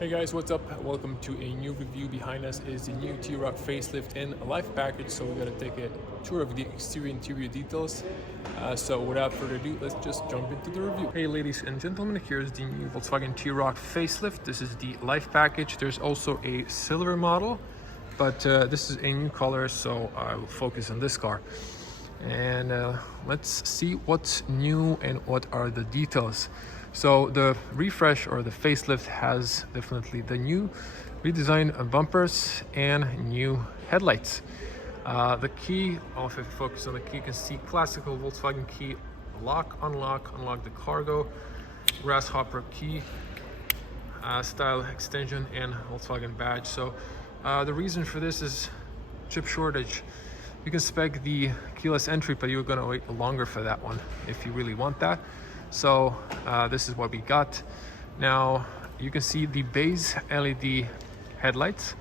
Hey guys, what's up? Welcome to a new review. Behind us is the new T-Roc facelift and life package, so we're going to take a tour of the exterior interior details. So without further ado, let's just jump into the review. Hey ladies and gentlemen, here's the new Volkswagen T-Roc facelift. This is the life package. There's also a silver model, but this is a new color, so I will focus on this car. And let's see what's new and what are the details. So the refresh or the facelift has definitely the new redesigned bumpers and new headlights. The key, if I focus on the key, you can see classical Volkswagen key, lock, unlock the cargo, grasshopper key, style extension, and Volkswagen badge. So the reason for this is chip shortage. You can spec the keyless entry, but you're gonna wait longer for that one if you really want that. So this is what we got. Now you can see the base LED headlights.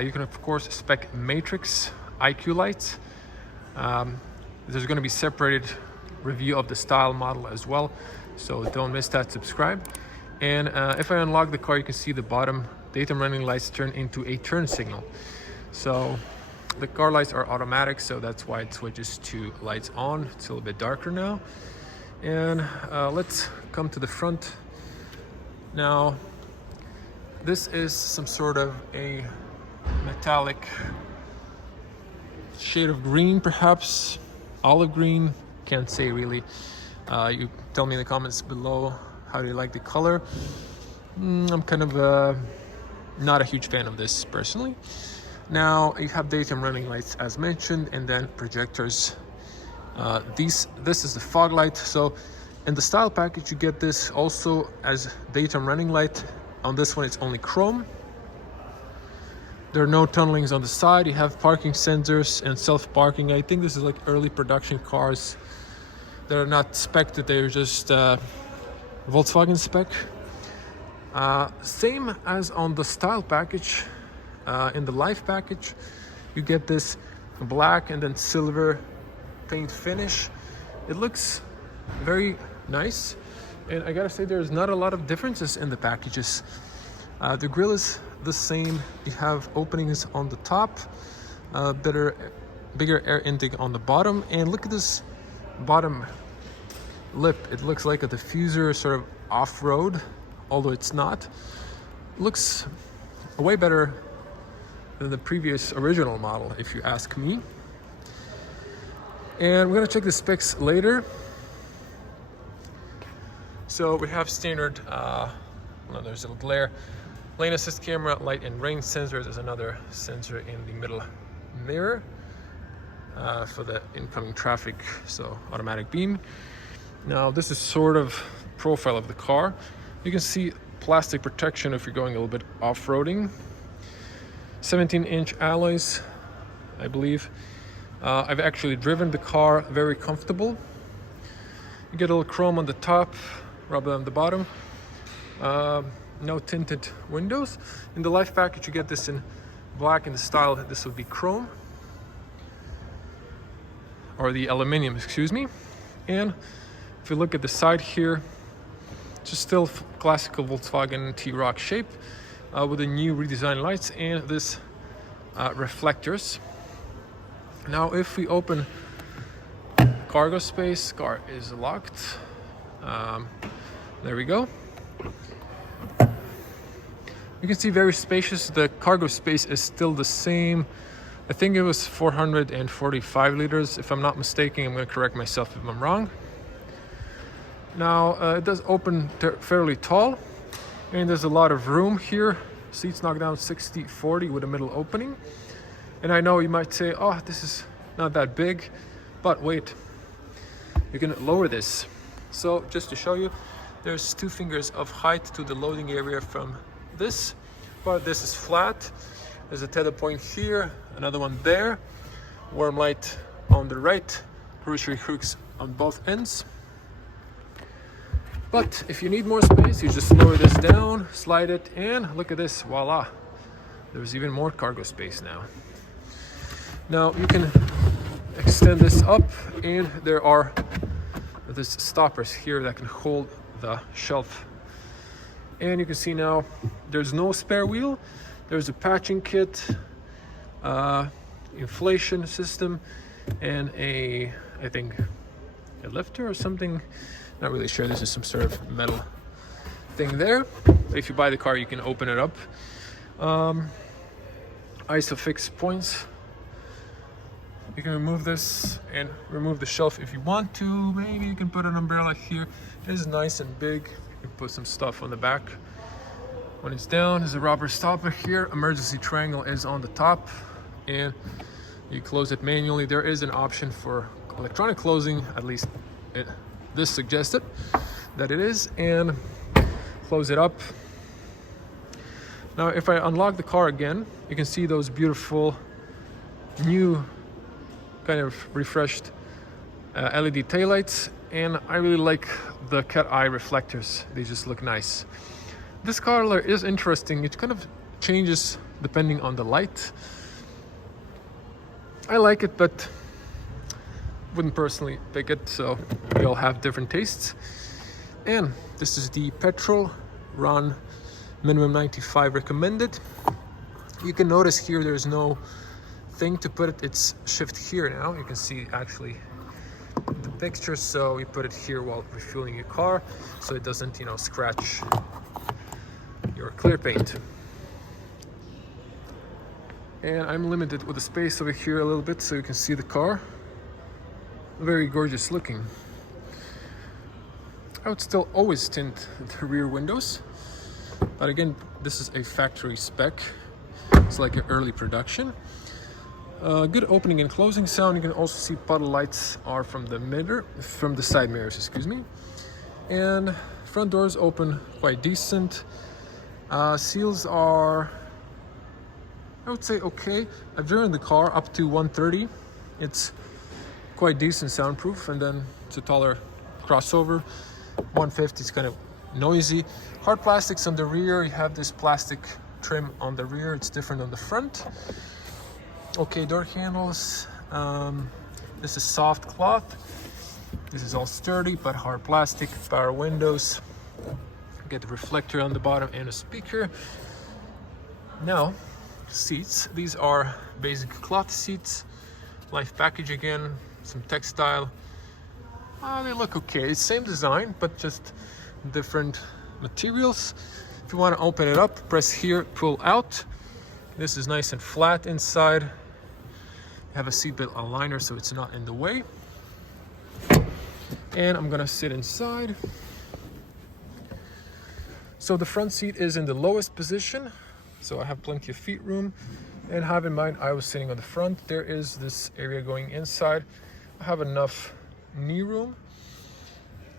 You can of course spec matrix IQ lights. There's going to be separated review of the style model as well, so don't miss that. Subscribe. And if I unlock the car, you can see the bottom daytime running lights turn into a turn signal. So the car lights are automatic, so that's why it switches to lights on. It's a little bit darker now. And let's come to the front. Now, this is some sort of a metallic shade of green, perhaps olive green, can't say really. You tell me in the comments below how do you like the color. I'm kind of not a huge fan of this personally. Now you have daytime running lights as mentioned, and then projectors. This is the fog light. So in the style package you get this also as daytime running light. On this one it's only chrome. There are no tunnelings on the side. You have parking sensors and self-parking. I think this is like early production cars that are not spec'd, they're just Volkswagen spec. Same as on the style package. In the life package you get this black and then silver paint finish. It looks very nice, and I gotta say there's not a lot of differences in the packages. The grille is the same. You have openings on the top, bigger air intake on the bottom, and look at this bottom lip. It looks like a diffuser, sort of off-road, although it's not. Looks way better than the previous original model, if you ask me. And we're gonna check the specs later. So we have standard, there's a glare, lane assist camera, light and rain sensors. There's another sensor in the middle mirror for the incoming traffic, so automatic beam. Now this is sort of profile of the car. You can see plastic protection if you're going a little bit off-roading. 17-inch alloys, I believe. I've actually driven the car, very comfortable. You get a little chrome on the top, rubber on the bottom. No tinted windows. In the life package you get this in black. In the style this would be chrome, or the aluminium, excuse me. And if you look at the side here, it's just still classical Volkswagen T-Roc shape with the new redesigned lights and this reflectors. Now if we open cargo space, car is locked. There we go. You can see very spacious. The cargo space is still the same. I think it was 445 liters if I'm not mistaken. I'm going to correct myself if I'm wrong. Now it does open fairly tall, and there's a lot of room here. Seats knock down 60-40 with a middle opening. And I know you might say, oh, this is not that big, but wait, you can lower this. So just to show you, there's 2 fingers of height to the loading area from this, but this is flat. There's a tether point here, another one there, warm light on the right, rotary hooks on both ends. But if you need more space, you just lower this down, slide it, and look at this, voila. There's even more cargo space now. Now you can extend this up, and there are these stoppers here that can hold the shelf And you can see now there's no spare wheel. There's a patching kit, inflation system, and I think a lifter or something. Not really sure. This is some sort of metal thing there. If you buy the car, you can open it up. Isofix points. You can remove this and remove the shelf if you want to. Maybe you can put an umbrella here. It is nice and big. You can put some stuff on the back. When it's down, there's a rubber stopper here. Emergency triangle is on the top, and you close it manually. There is an option for electronic closing, at least this suggested that it is, and close it up. Now, if I unlock the car again, you can see those beautiful new kind of refreshed LED taillights, and I really like the cat eye reflectors. They just look nice. This color is interesting. It kind of changes depending on the light. I like it, but wouldn't personally pick it, so we all have different tastes. And this is the petrol run, minimum 95 recommended. You can notice here there's no thing to put it. It's shift here now. You can see actually the picture, so you put it here while refueling your car so it doesn't, you know, scratch your clear paint. And I'm limited with the space over here a little bit so you can see the car. Very gorgeous looking. I would still always tint the rear windows, but again, this is a factory spec. It's like an early production. Good opening and closing sound. You can also see puddle lights are from the side mirrors, excuse me. And front doors open quite decent. Seals are, I would say, okay. I've driven the car up to 130. It's quite decent soundproof, and then it's a taller crossover. 150 is kind of noisy. Hard plastics on the rear. You have this plastic trim on the rear. It's different on the front. Okay, door handles. This is soft cloth. This is all sturdy but hard plastic. Power windows. Get the reflector on the bottom and a speaker. Now, seats. These are basic cloth seats. Life package again. Some textile. They look okay. It's same design, but just different materials. If you want to open it up, press here, pull out. This is nice and flat inside. You have a seatbelt aligner so it's not in the way. And I'm gonna sit inside. So the front seat is in the lowest position, so I have plenty of feet room. And have in mind, I was sitting on the front. There is this area going inside. I have enough knee room.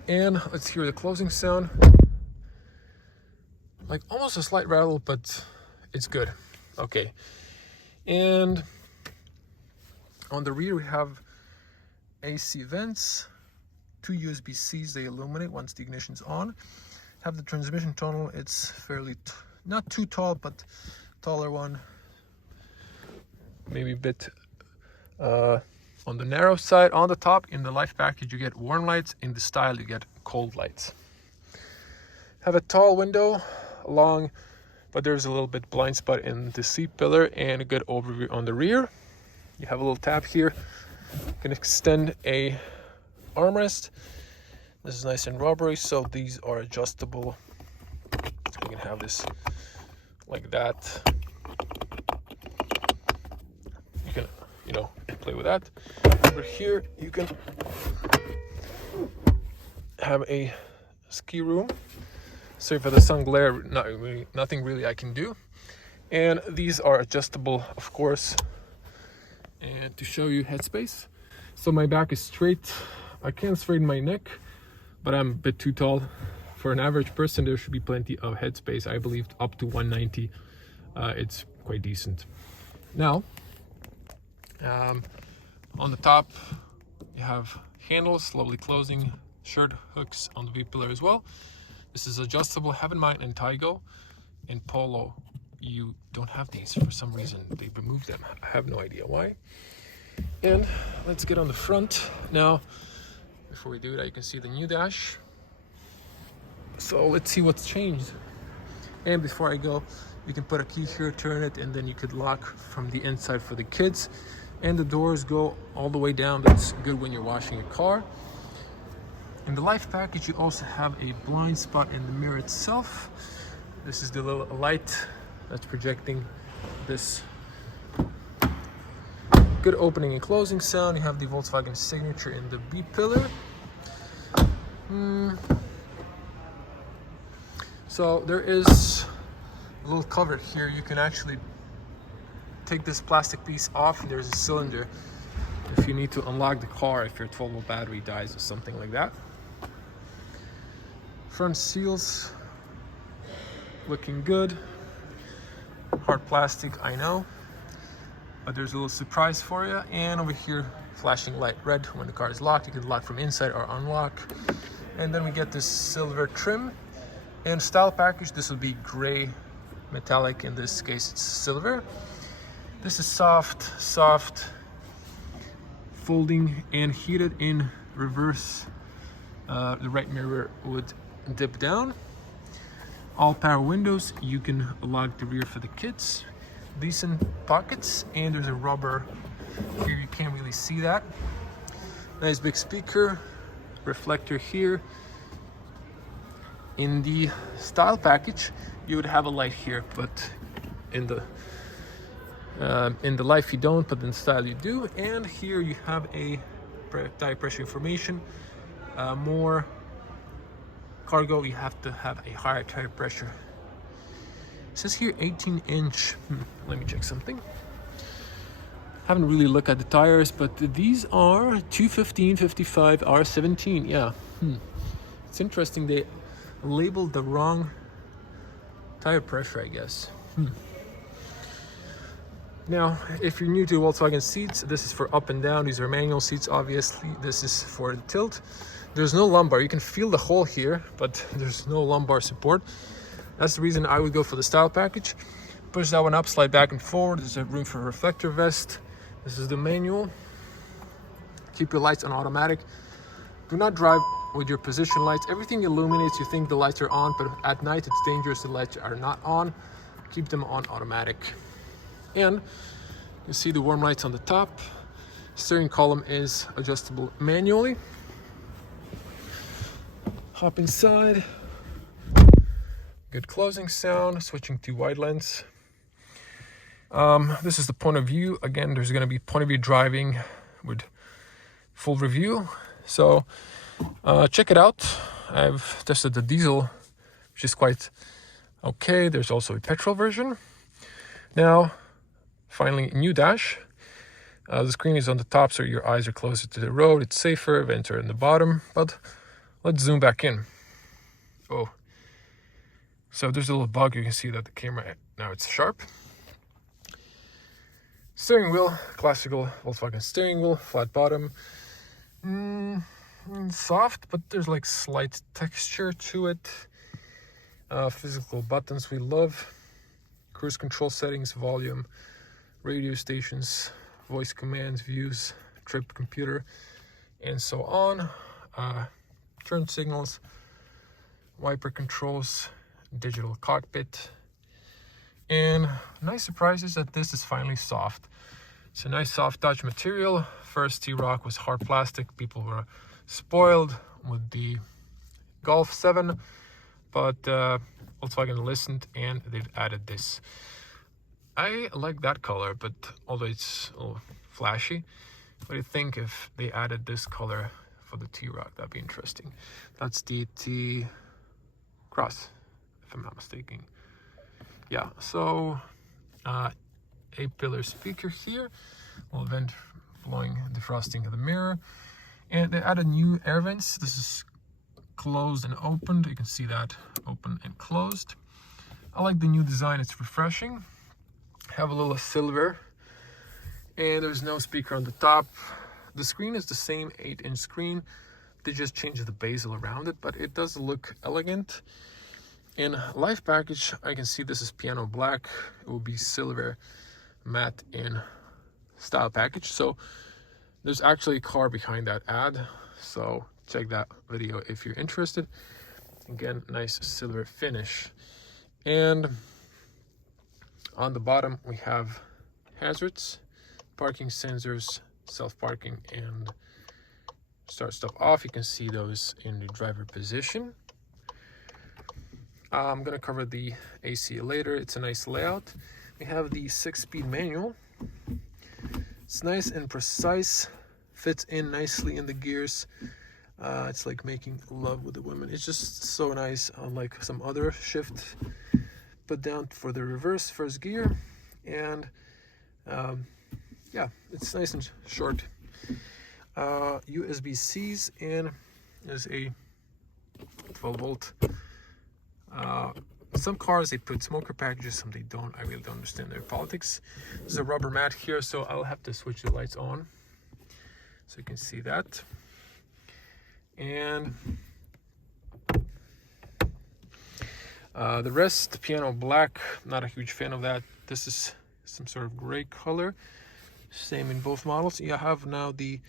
And let's hear the closing sound. Like almost a slight rattle, but it's good. Okay. And on the rear, we have AC vents, 2 USB-Cs. They illuminate once the ignition's on. Have the transmission tunnel. It's fairly, not too tall, but taller one. Maybe a bit on the narrow side. On the top, in the Life package, you get warm lights. In the Style, you get cold lights. Have a tall window, long, but there's a little bit blind spot in the seat pillar, and a good overview on the rear. You have a little tab here. You can extend a armrest. This is nice and rubbery, so these are adjustable. You can have this like that. You can, you know, play with that. Over here, you can have a ski room. Sorry for the sun glare, nothing really I can do. And these are adjustable, of course. And to show you headspace, so my back is straight. I can't straighten my neck, but I'm a bit too tall. For an average person, there should be plenty of headspace. I believe up to 190. It's quite decent. Now, on the top, you have handles, lovely closing, shirt hooks on the V-pillar as well. This is adjustable. Have in mind, in Taigo, in Polo, you don't have these for some reason. They removed them. I have no idea why. And let's get on the front. Now, before we do that, you can see the new dash. So let's see what's changed. And before I go, you can put a key here, turn it, and then you could lock from the inside for the kids. And the doors go all the way down. That's good when you're washing your car. In the Life package, you also have a blind spot in the mirror itself. This is the little light that's projecting this. Good opening and closing sound. You have the Volkswagen signature in the B pillar. So there is a little cover here. You can actually take this plastic piece off, and there's a cylinder if you need to unlock the car if your 12-volt battery dies or something like that. Front seals looking good. Hard plastic, I know, but there's a little surprise for you. And over here, flashing light red when the car is locked. You can lock from inside or unlock. And then we get this silver trim. And style package, this will be gray metallic. In this case, it's silver. This is soft, folding and heated in reverse. The right mirror would dip down. All power windows. You can lock the rear for the kids. Decent pockets, and there's a rubber here. You can't really see that. Nice big speaker, reflector here. In the style package, you would have a light here, but in the Life you don't, but in style you do. And here you have a tire pressure information. More cargo, you have to have a higher tire pressure. It says here 18-inch. Let me check something. Haven't really looked at the tires, but these are 215/55 R17. Yeah. It's interesting they labeled the wrong tire pressure, I guess. Now, if you're new to Volkswagen seats, this is for up and down. These are manual seats, obviously. This is for the tilt. There's no lumbar. You can feel the hole here, but there's no lumbar support. That's the reason I would go for the style package. Push that one up, slide back and forward. There's a room for a reflector vest. This is the manual. Keep your lights on automatic. Do not drive with your position lights. Everything illuminates. You think the lights are on, but at night it's dangerous. The lights are not on. Keep them on automatic. And you see the warm lights on the top. Steering column is adjustable manually. Hop inside. Good closing sound. Switching to wide lens. This is the point of view. Again, there's going to be point of view driving with full review. So check it out. I've tested the diesel, which is quite okay. There's also a petrol version. Now, finally, new dash. The screen is on the top, so your eyes are closer to the road. It's safer. Vents are in the bottom. But let's zoom back in. Oh. So there's a little bug. You can see that the camera, now it's sharp. Steering wheel, classical Volkswagen steering wheel, flat bottom. Soft, but there's like slight texture to it. Physical buttons we love. Cruise control settings, volume, radio stations, voice commands, views, trip computer, and so on. Turn signals, wiper controls, digital cockpit. And nice surprise is that this is finally soft. It's a nice soft touch material. First T-Roc was hard plastic. People were spoiled with the Golf 7, but Volkswagen listened and they've added this. I like that color, but although it's a little flashy, what do you think if they added this color for the T-Roc? That'd be interesting. That's the T-Cross, if I'm not mistaken. Yeah, so 8-pillar speaker here, little vent blowing, defrosting of the mirror, and they added new air vents. This is closed and opened. You can see that open and closed. I like the new design. It's refreshing. Have a little silver, and there's no speaker on the top. The screen is the same 8-inch screen. They just changed the bezel around it, but it does look elegant. In Life package, I can see this is piano black. It will be silver matte in style package. So there's actually a car behind that ad. So check that video if you're interested. Again, nice silver finish. And on the bottom we have hazards, parking sensors, self-parking, and start stuff off. You can see those in the driver position. I'm gonna cover the AC later. It's a nice layout. We have the 6-speed manual. It's nice and precise, fits in nicely in the gears. It's like making love with the women. It's just so nice, unlike some other shift. Put down for the reverse first gear, and yeah, it's nice and short. USB-Cs, and there's a 12 volt. Some cars they put smoker packages, some they don't. I really don't understand their politics. There's a rubber mat here, so I'll have to switch the lights on so you can see that. And the rest, piano black, not a huge fan of that. This is some sort of gray color, same in both models. You have now the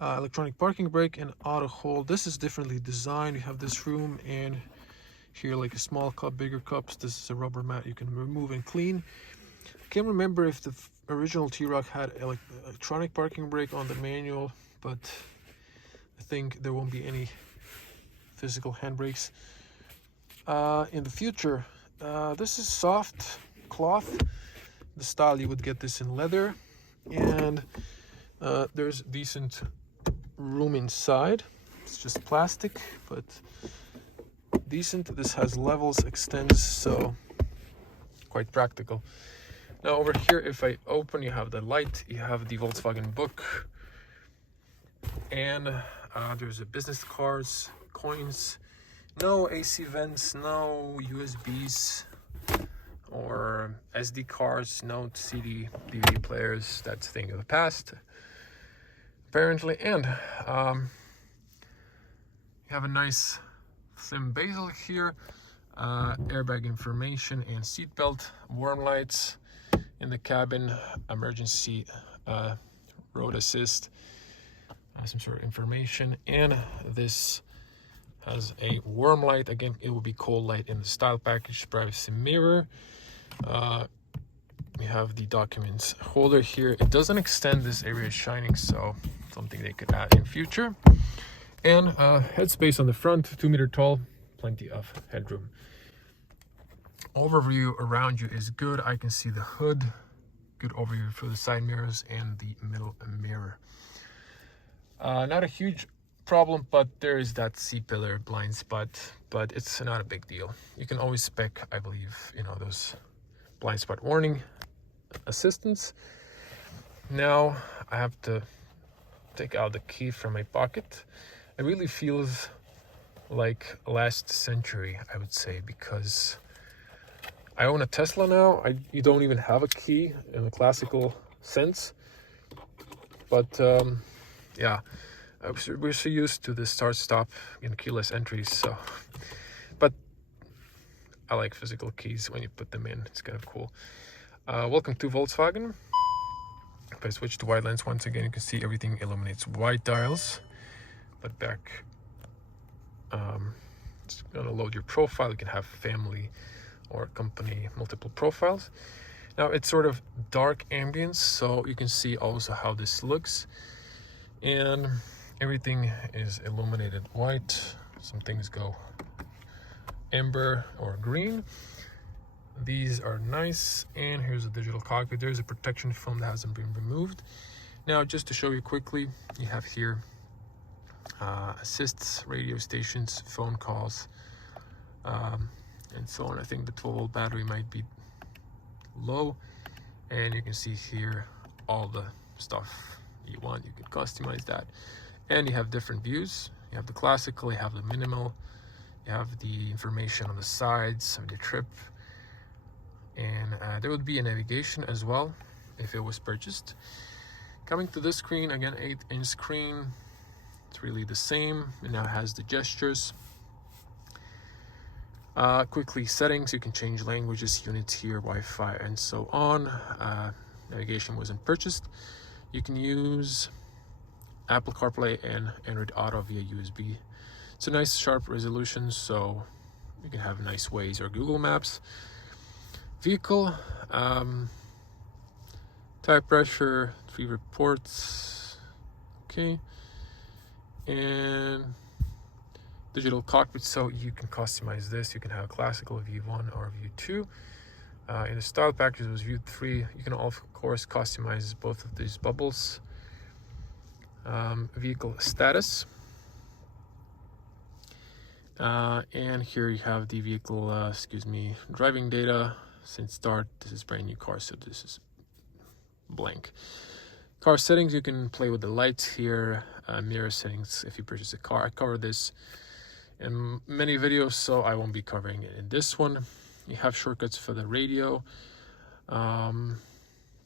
electronic parking brake and auto hold. This is differently designed. You have this room, and here like a small cup, bigger cups. This is a rubber mat you can remove and clean. I can't remember if the original T-Roc had electronic parking brake on the manual, but I think there won't be any physical handbrakes in the future. This is soft cloth, the style you would get this in leather, and there's decent room inside. It's just plastic, but decent. This has levels, extends, so quite practical. Now over here, if I open, you have the light, you have the Volkswagen book, and there's a business cards, coins, no AC vents, no USBs or SD cards, no CD, DVD players. That's a thing of the past, apparently. And you have a nice thin bezel here, airbag information and seatbelt, warm lights in the cabin, emergency road assist, some sort of information, and this has a warm light. Again, it will be cold light in the style package, privacy mirror. We have the documents holder here. It doesn't extend, this area is shining, so something they could add in future. And headspace on the front, 2 meter tall, plenty of headroom. Overview around you is good. I can see the hood, good overview for the side mirrors and the middle mirror. Not a huge problem, but there is that C-pillar blind spot, but it's not a big deal. You can always spec, I believe, those blind spot warning assistance. Now I have to take out the key from my pocket. It really feels like last century, I would say, because I own a Tesla now. You don't even have a key in the classical sense, but yeah, we're so used to the start-stop keyless entries. So, but I like physical keys when you put them in. It's kind of cool. Welcome to Volkswagen. If I switch to wide lens once again, you can see everything illuminates white dials. But back, it's gonna load your profile. You can have family or company multiple profiles. Now it's sort of dark ambience, so you can see also how this looks, and everything is illuminated white. Some things go amber or green. These are nice, and here's a digital cockpit. There's a protection film that hasn't been removed. Now just to show you quickly, you have here assists, radio stations, phone calls, and so on. I think the 12-volt battery might be low, and you can see here all the stuff you want. You can customize that, and you have different views. You have the classical, you have the minimal, you have the information on the sides of the trip, and there would be a navigation as well if it was purchased. Coming to this screen, again, 8-inch screen. It's really the same. It now has the gestures. Quickly settings, you can change languages, units here, Wi-Fi, and so on. Navigation wasn't purchased. You can use Apple CarPlay and Android Auto via USB. It's a nice sharp resolution, so You can have nice Waze or Google Maps. Vehicle, tire pressure, 3 reports, okay, and digital cockpit, so you can customize this. You can have a classical V1 or V2. In the style package, it was View 3. You can of course customize both of these bubbles. Vehicle status. And here you have the vehicle, driving data since start. This is brand new car, so this is blank. Car settings, you can play with the lights here. Mirror settings if you purchase a car. I covered this in many videos, so I won't be covering it in this one. You have shortcuts for the radio.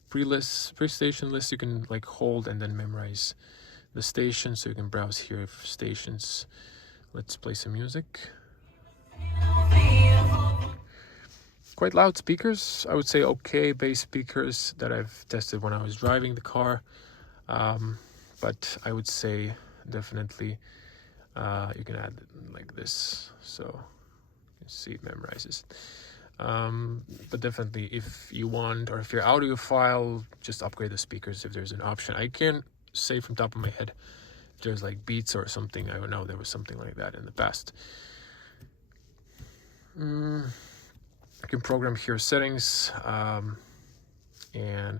Pre-station list, you can like hold and then memorize the station, so you can browse here for stations. Let's play some music. Quite loud speakers. I would say okay bass speakers that I've tested when I was driving the car. But I would say definitely you can add like this, so you can see it memorizes. But definitely if you want, or if you're audiophile, just upgrade the speakers if there's an option. I can't say from top of my head if there's like Beats or something. I don't know, there was something like that in the past. You can program here settings, and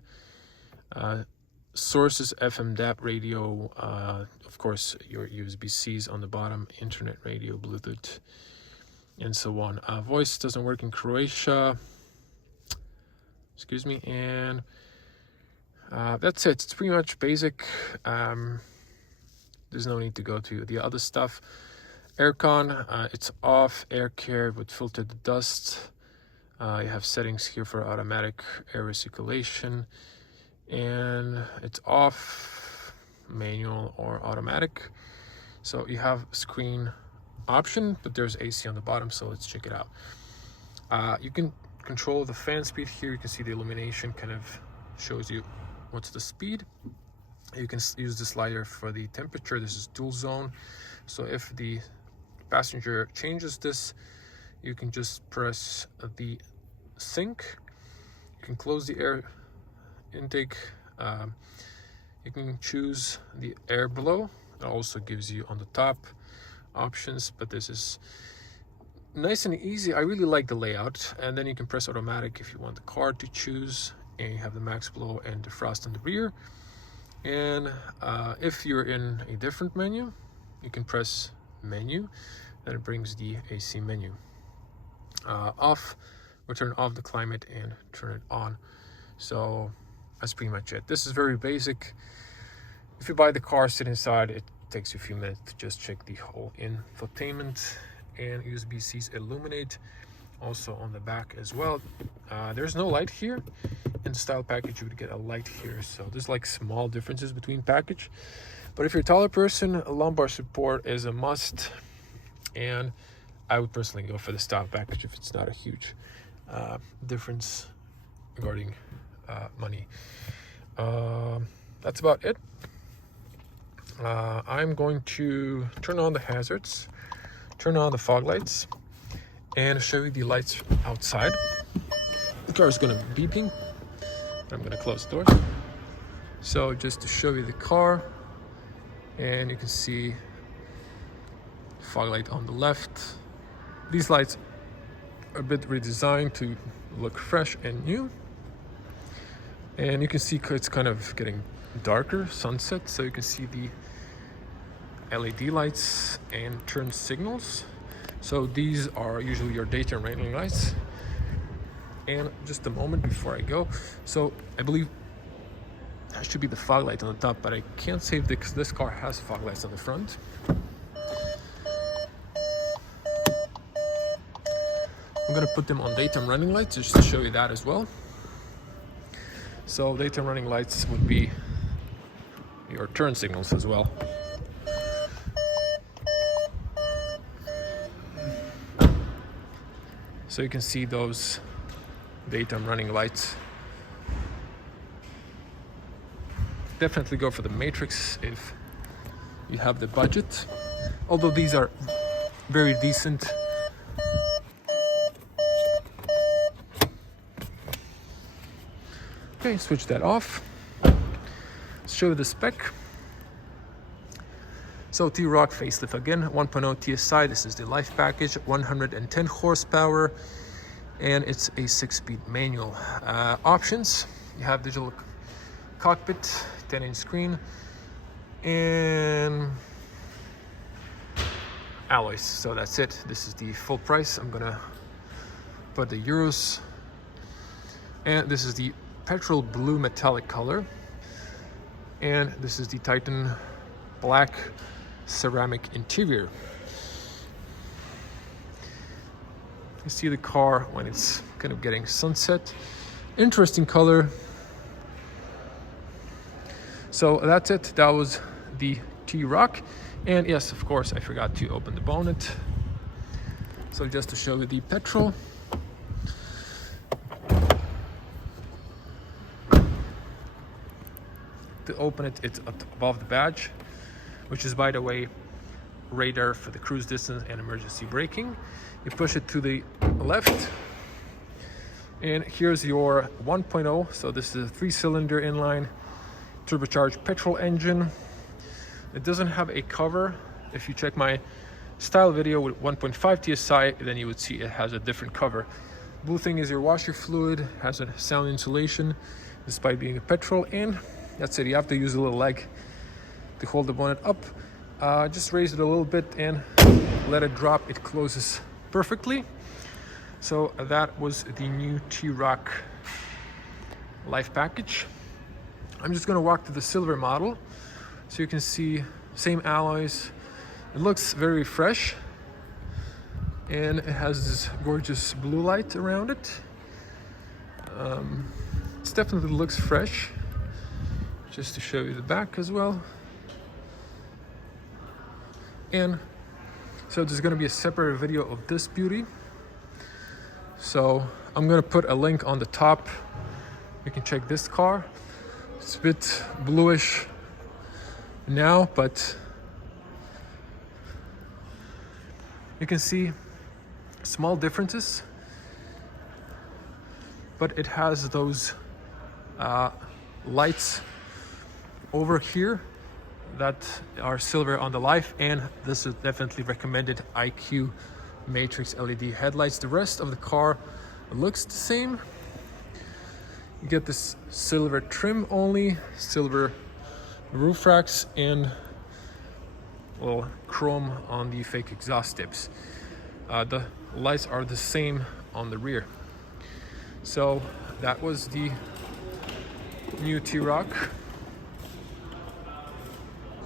sources, FM, DAB radio, of course your USB-Cs on the bottom, internet radio, Bluetooth, and so on. Voice doesn't work in Croatia, and that's it. It's pretty much basic. There's no need to go to the other stuff. Aircon, it's off. Air care would filter the dust. You have settings here for automatic air recirculation, and it's off, manual or automatic. So you have screen option, but there's AC on the bottom, so let's check it out. You can control the fan speed here. You can see the illumination kind of shows you what's the speed. You can use the slider for the temperature. This is dual zone, so if the passenger changes this, you can just press the sync. You can close the air intake. You can choose the air blow. It also gives you on the top options, but this is nice and easy. I really like the layout. And then you can press automatic if you want the car to choose, and you have the max blow and defrost in the rear. And if you're in a different menu, you can press menu, then it brings the AC menu. Off, or turn off the climate and turn it on. So that's pretty much it. This is very basic. If you buy the car, sit inside, it takes you a few minutes to just check the whole infotainment, and USB-Cs illuminate also on the back as well. There's no light here. In the style package you would get a light here, so there's like small differences between package. But if you're a taller person, a lumbar support is a must, and I would personally go for the style package if it's not a huge difference regarding money. That's about it. I'm going to turn on the hazards, turn on the fog lights, and show you the lights outside. The car is going to be beeping. I'm going to close the door. So just to show you the car, and you can see fog light on the left. These lights are a bit redesigned to look fresh and new. And you can see it's kind of getting darker, sunset, so you can see the LED lights and turn signals. So these are usually your daytime running lights. And just a moment before I go, so I believe that should be the fog light on the top, but I can't save because this car has fog lights on the front. I'm gonna put them on daytime running lights just to show you that as well. So daytime running lights would be your turn signals as well. So you can see those daytime running lights. Definitely go for the matrix if you have the budget, although these are very decent Okay, switch that off. Let's show you the spec. So T-Roc facelift again, 1.0 TSI. This is the Life package, 110 horsepower, and it's a 6-speed manual. Options: you have digital cockpit, 10-inch screen, and alloys. So that's it. This is the full price. I'm gonna put the euros, and this is the petrol blue metallic color, and this is the Titan black ceramic interior. You see the car when it's kind of getting sunset. Interesting color. So that's it. That was the T-Roc. And yes, of course, I forgot to open the bonnet. So just to show you the petrol. To open it, it's up above the badge, which is, by the way, radar for the cruise distance and emergency braking. You push it to the left, and here's your 1.0. So this is a 3-cylinder inline turbocharged petrol engine. It doesn't have a cover. If you check my style video with 1.5 TSI, then you would see it has a different cover. Blue thing is your washer fluid, has a sound insulation despite being a petrol, and that's it. You have to use a little leg to hold the bonnet up. Just raise it a little bit and let it drop. It closes perfectly. So that was the new T-Roc Life package. I'm just gonna walk to the silver model so you can see same alloys. It looks very fresh, and it has this gorgeous blue light around it. It definitely looks fresh. Just to show you the back as well. And so there's going to be a separate video of this beauty. So I'm going to put a link on the top. You can check this car. It's a bit bluish now, but you can see small differences, but it has those lights over here that are silver on the Life, and this is definitely recommended IQ matrix LED headlights. The rest of the car looks the same. You get this silver trim only, silver roof racks, and a little chrome on the fake exhaust tips. The lights are the same on the rear. So that was the new T-Roc.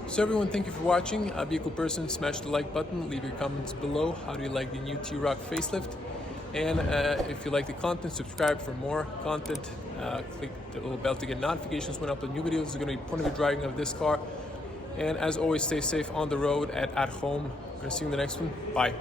So everyone, thank you for watching. Be a cool person, smash the like button, leave your comments below. How do you like the new T-Roc facelift? And if you like the content, subscribe for more content. Click the little bell to get notifications when I upload new videos. There's going to be point of view driving of this car. And as always, stay safe on the road and at home. I'm going to see you in the next one. Bye.